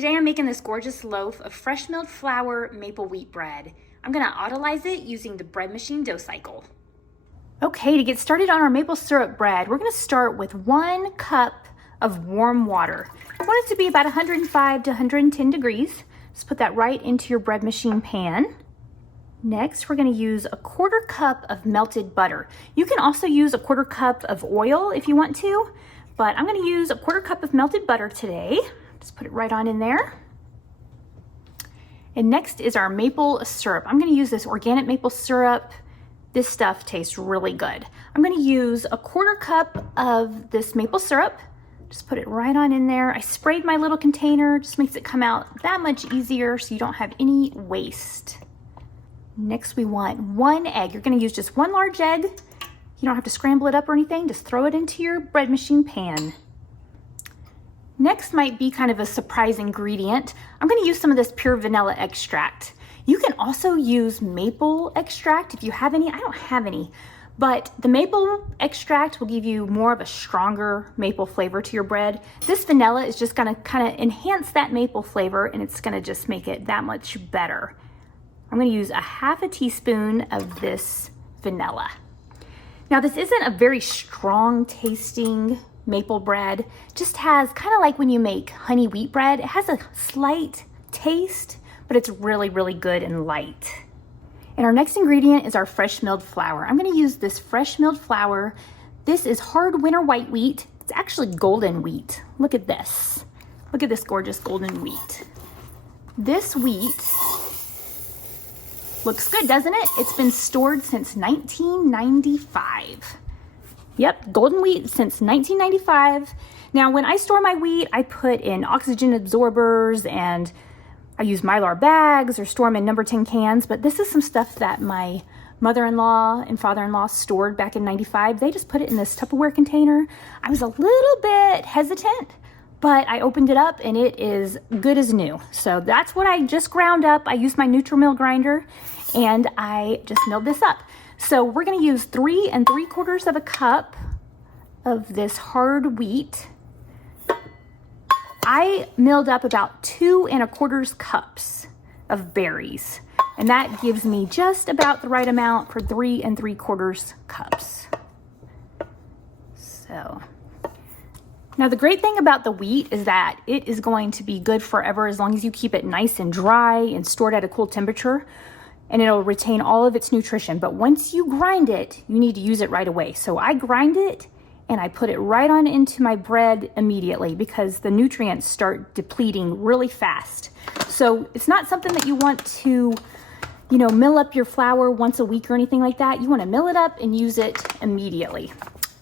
Today I'm making this gorgeous loaf of fresh milled flour maple wheat bread. I'm gonna autolyze it using the bread machine dough cycle. Okay, to get started on our maple syrup bread, we're gonna start with 1 cup of warm water. I want it to be about 105 to 110 degrees. Just put that right into your bread machine pan. Next, we're gonna use a 1/4 cup of melted butter. You can also use a 1/4 cup of oil if you want to, but I'm gonna use a 1/4 cup of melted butter today. Just put it right on in there. And next is our maple syrup. I'm gonna use this organic maple syrup. This stuff tastes really good. I'm gonna use a 1/4 cup of this maple syrup. Just put it right on in there. I sprayed my little container, just makes it come out that much easier so you don't have any waste. Next we want 1 egg. You're gonna use just 1 large egg. You don't have to scramble it up or anything, just throw it into your bread machine pan. Next might be kind of a surprise ingredient. I'm gonna use some of this pure vanilla extract. You can also use maple extract if you have any. I don't have any, but the maple extract will give you more of a stronger maple flavor to your bread. This vanilla is just gonna kind of enhance that maple flavor, and it's gonna just make it that much better. I'm gonna use 1/2 teaspoon of this vanilla. Now this isn't a very strong tasting maple bread, just has kind of like when you make honey wheat bread. It has a slight taste, but it's really, really good and light. And our next ingredient is our fresh milled flour. I'm gonna use this fresh milled flour. This is hard winter white wheat. It's actually golden wheat. Look at this. Look at this gorgeous golden wheat. This wheat looks good, doesn't it? It's been stored since 1995. Yep, golden wheat since 1995. Now, when I store my wheat, I put in oxygen absorbers and I use Mylar bags or store them in number 10 cans, but this is some stuff that my mother-in-law and father-in-law stored back in 95. They just put it in this Tupperware container. I was a little bit hesitant, but I opened it up and it is good as new. So that's what I just ground up. I used my NutriMill grinder and I just milled this up. So we're gonna use 3 3/4 cup of this hard wheat. I milled up about 2 1/4 cups of berries, and that gives me just about the right amount for 3 3/4 cups. So, now the great thing about the wheat is that it is going to be good forever as long as you keep it nice and dry and stored at a cool temperature, and it'll retain all of its nutrition. But once you grind it, you need to use it right away. So I grind it and I put it right on into my bread immediately because the nutrients start depleting really fast. So it's not something that you want to, mill up your flour once a week or anything like that. You want to mill it up and use it immediately.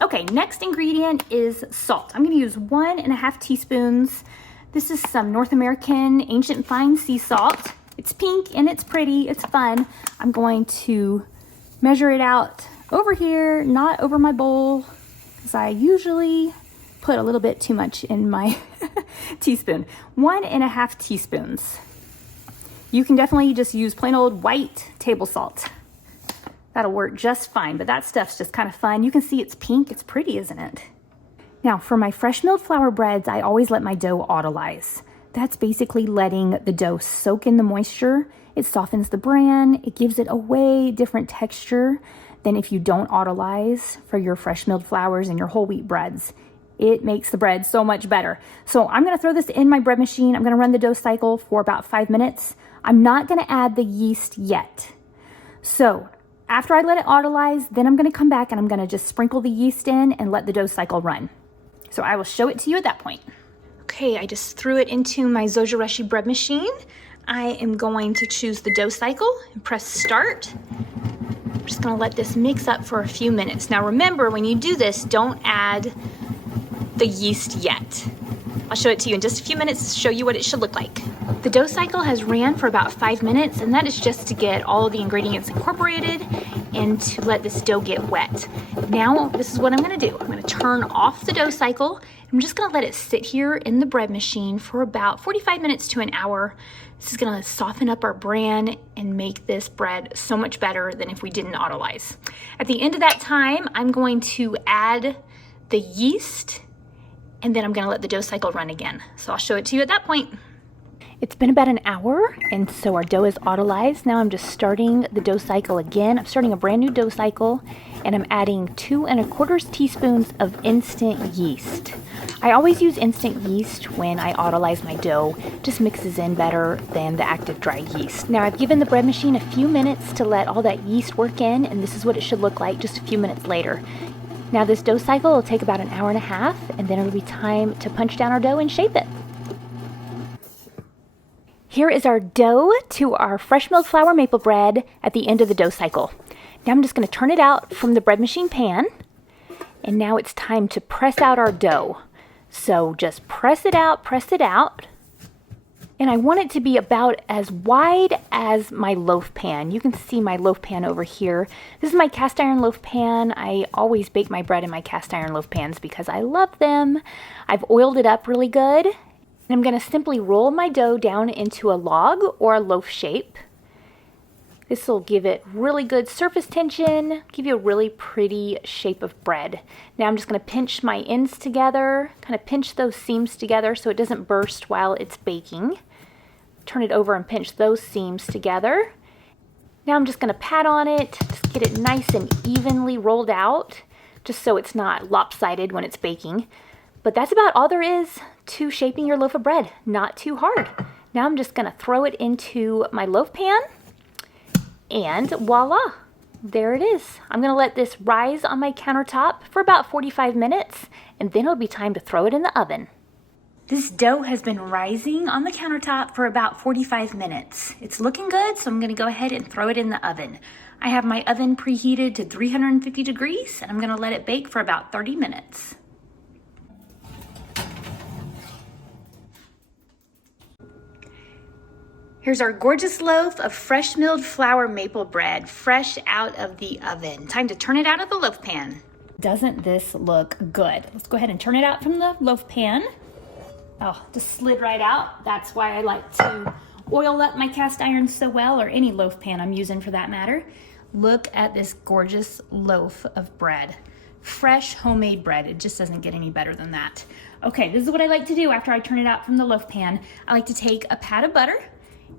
Okay, next ingredient is salt. I'm going to use 1 1/2 teaspoons. This is some North American ancient fine sea salt. It's pink and it's pretty, it's fun. I'm going to measure it out over here, not over my bowl, because I usually put a little bit too much in my teaspoon. 1 1/2 teaspoons. You can definitely just use plain old white table salt. That'll work just fine, but that stuff's just kind of fun. You can see it's pink, it's pretty, isn't it? Now for my fresh milled flour breads, I always let my dough autolyze. That's basically letting the dough soak in the moisture. It softens the bran. It gives it a way different texture than if you don't autolyze for your fresh milled flours and your whole wheat breads. It makes the bread so much better. So I'm gonna throw this in my bread machine. I'm gonna run the dough cycle for about 5 minutes. I'm not gonna add the yeast yet. So after I let it autolyze, then I'm gonna come back and I'm gonna just sprinkle the yeast in and let the dough cycle run. So I will show it to you at that point. Okay, I just threw it into my Zojireshi bread machine. I am going to choose the dough cycle and press start. I'm just gonna let this mix up for a few minutes. Now remember, when you do this, don't add the yeast yet. I'll show it to you in just a few minutes to show you what it should look like. The dough cycle has ran for about 5 minutes, and that is just to get all of the ingredients incorporated and to let this dough get wet. Now, this is what I'm gonna do. I'm gonna turn off the dough cycle. I'm just gonna let it sit here in the bread machine for about 45 minutes to an hour. This is gonna soften up our bran and make this bread so much better than if we didn't autolyze. At the end of that time, I'm going to add the yeast, and then I'm gonna let the dough cycle run again. So I'll show it to you at that point. It's been about an hour, and so our dough is autolyzed. Now I'm just starting the dough cycle again. I'm starting a brand new dough cycle, and I'm adding 2 1/4 teaspoons of instant yeast. I always use instant yeast when I autolyze my dough. It just mixes in better than the active dry yeast. Now I've given the bread machine a few minutes to let all that yeast work in, and this is what it should look like just a few minutes later. Now this dough cycle will take about an hour and a half, and then it'll be time to punch down our dough and shape it. Here is our dough to our fresh milled flour maple bread at the end of the dough cycle. Now I'm just going to turn it out from the bread machine pan, and now it's time to press out our dough. So just press it out, and I want it to be about as wide as my loaf pan. You can see my loaf pan over here. This is my cast iron loaf pan. I always bake my bread in my cast iron loaf pans because I love them. I've oiled it up really good. And I'm going to simply roll my dough down into a log or a loaf shape. This will give it really good surface tension, give you a really pretty shape of bread. Now I'm just going to pinch my ends together, kind of pinch those seams together so it doesn't burst while it's baking. Turn it over and pinch those seams together. Now I'm just going to pat on it, just get it nice and evenly rolled out, just so it's not lopsided when it's baking. But that's about all there is to shaping your loaf of bread, not too hard. Now I'm just going to throw it into my loaf pan, and voila, there it is. I'm going to let this rise on my countertop for about 45 minutes, and then it'll be time to throw it in the oven. This dough has been rising on the countertop for about 45 minutes. It's looking good, so I'm going to go ahead and throw it in the oven. I have my oven preheated to 350 degrees, and I'm going to let it bake for about 30 minutes. Here's our gorgeous loaf of fresh milled flour maple bread, fresh out of the oven. Time to turn it out of the loaf pan. Doesn't this look good? Let's go ahead and turn it out from the loaf pan. Oh, just slid right out. That's why I like to oil up my cast iron so well, or any loaf pan I'm using for that matter. Look at this gorgeous loaf of bread. Fresh homemade bread. It just doesn't get any better than that. Okay, this is what I like to do after I turn it out from the loaf pan. I like to take a pat of butter,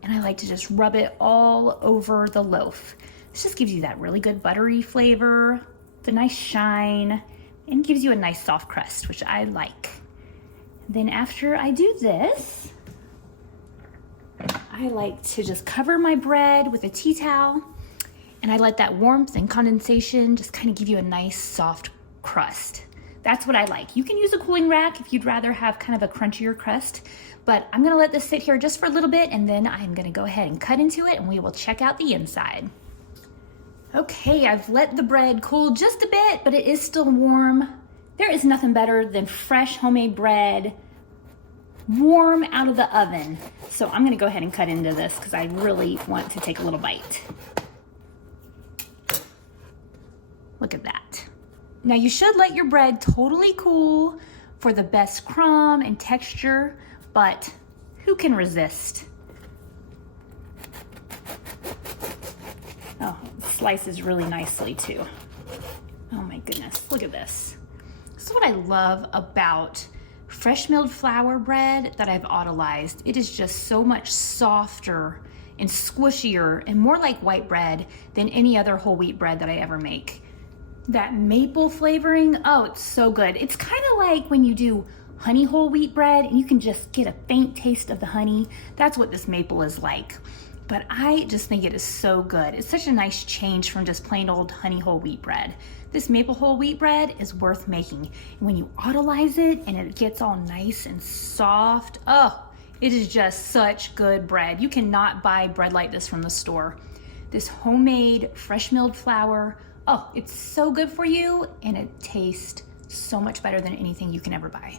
and I like to just rub it all over the loaf. This just gives you that really good buttery flavor, the nice shine, and gives you a nice soft crust, which I like. Then after I do this, I like to just cover my bread with a tea towel, and I let that warmth and condensation just kind of give you a nice soft crust. That's what I like. You can use a cooling rack if you'd rather have kind of a crunchier crust, but I'm gonna let this sit here just for a little bit, and then I'm gonna go ahead and cut into it, and we will check out the inside. Okay, I've let the bread cool just a bit, but it is still warm. There is nothing better than fresh homemade bread, warm out of the oven. So I'm gonna go ahead and cut into this because I really want to take a little bite. Look at that. Now you should let your bread totally cool for the best crumb and texture, but who can resist? Oh, it slices really nicely too. Oh my goodness, look at this. This is what I love about fresh milled flour bread that I've autolyzed. It is just so much softer and squishier and more like white bread than any other whole wheat bread that I ever make. That maple flavoring, oh, it's so good. It's kind of like when you do honey whole wheat bread and you can just get a faint taste of the honey. That's what this maple is like. But I just think it is so good. It's such a nice change from just plain old honey whole wheat bread. This maple whole wheat bread is worth making. And when you autolyze it and it gets all nice and soft, oh, it is just such good bread. You cannot buy bread like this from the store. This homemade fresh milled flour, oh, it's so good for you, and it tastes so much better than anything you can ever buy.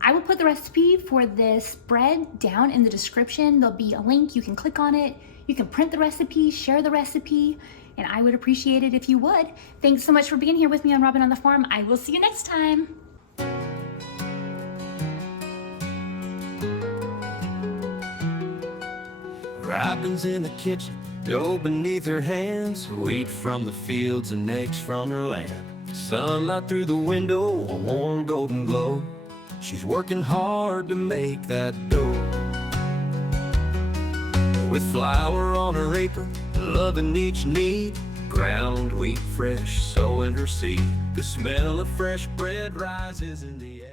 I will put the recipe for this bread down in the description. There'll be a link, you can click on it, you can print the recipe, share the recipe, and I would appreciate it if you would. Thanks so much for being here with me on Robin on the Farm. I will see you next time. Robin's in the kitchen, dough beneath her hands, wheat from the fields and eggs from her land. Sunlight through the window, a warm golden glow. She's working hard to make that dough. with flour on her apron, loving each need. Ground wheat fresh, sowing her seed. The smell of fresh bread rises in the air.